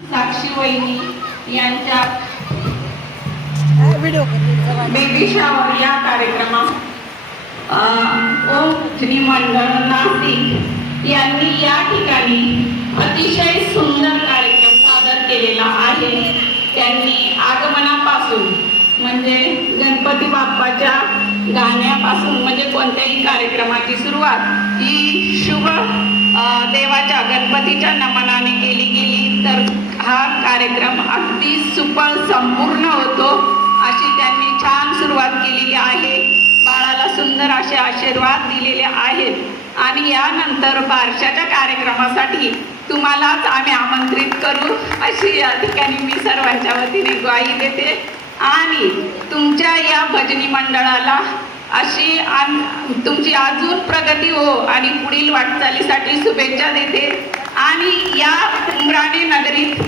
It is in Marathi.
साक्षी वहिनी यांच्या बेबी शावर या कार्यक्रमात ओम भजनी मंडळ नाशिक यांनी या ठिकाणी अतिशय सुंदर कार्यक्रम सादर केलेला आहे। त्यांनी आगमनापासून म्हणजे गणपती बाप्पाच्या गाण्यापासून म्हणजे कोणत्याही कार्यक्रमाची सुरुवात ही शुभ देवाच्या गणपतीच्या नमनाने केली गेली तर हा कार्यक्रम अगदी सुफल संपूर्ण होतो अशी त्यांनी छान सुरुवात केलेली आहे। बाळाला सुंदर असे आशीर्वाद दिलेले आहेत आणि यानंतर बारशाच्या कार्यक्रमासाठी तुम्हालाच आम्ही आमंत्रित करू अशी या ठिकाणी मी सर्वांच्या वतीने ग्वाही देते आणि तुमच्या या भजनी मंडळाला अशी तुमची अजून प्रगती हो आणि पुढील वाटचालीसाठी शुभेच्छा देते आणि या उमराणे नगरीत